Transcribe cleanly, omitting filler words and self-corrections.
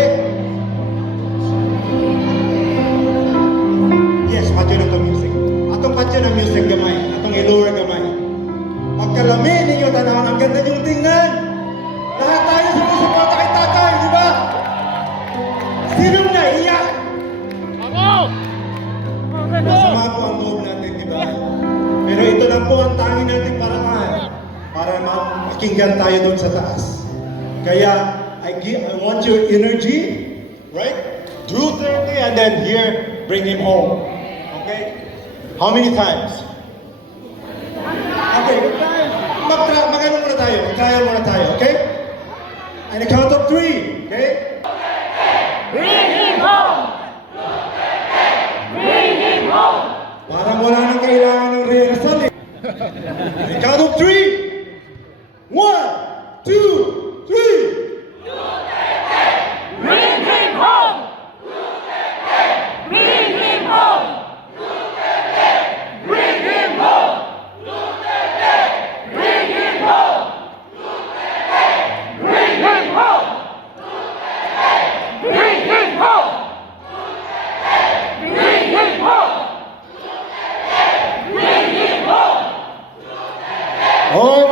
Okay? Yes, patyo na itong music. Atong patyo na music gamay. Atong ilower gamay. Pagkalami ninyo tanawan, ang ganda niyong tingnan. Lahat tayo sumusuporta kay tatay, di ba? Sinong naiyak? Masama po ang loob natin, di ba? Pero ito lang po ang tanging natin para makinggan tayo doon sa taas. Kaya, I want your energy, right? Do 30 and then here, bring him home. Okay? How many times? Okay, mag-ano muna tayo, mag-trial muna tayo, okay? And the count of 3, okay? Bring him home! Bring him home! Parang wala nang kailangan ng rehearsal eh. And the count of 3, 1, 2, 3. Bring him home! Bring him home! Bring him home! Bring him home! Bring him home! Bring him home! Bring him home! Bring him home! Oh,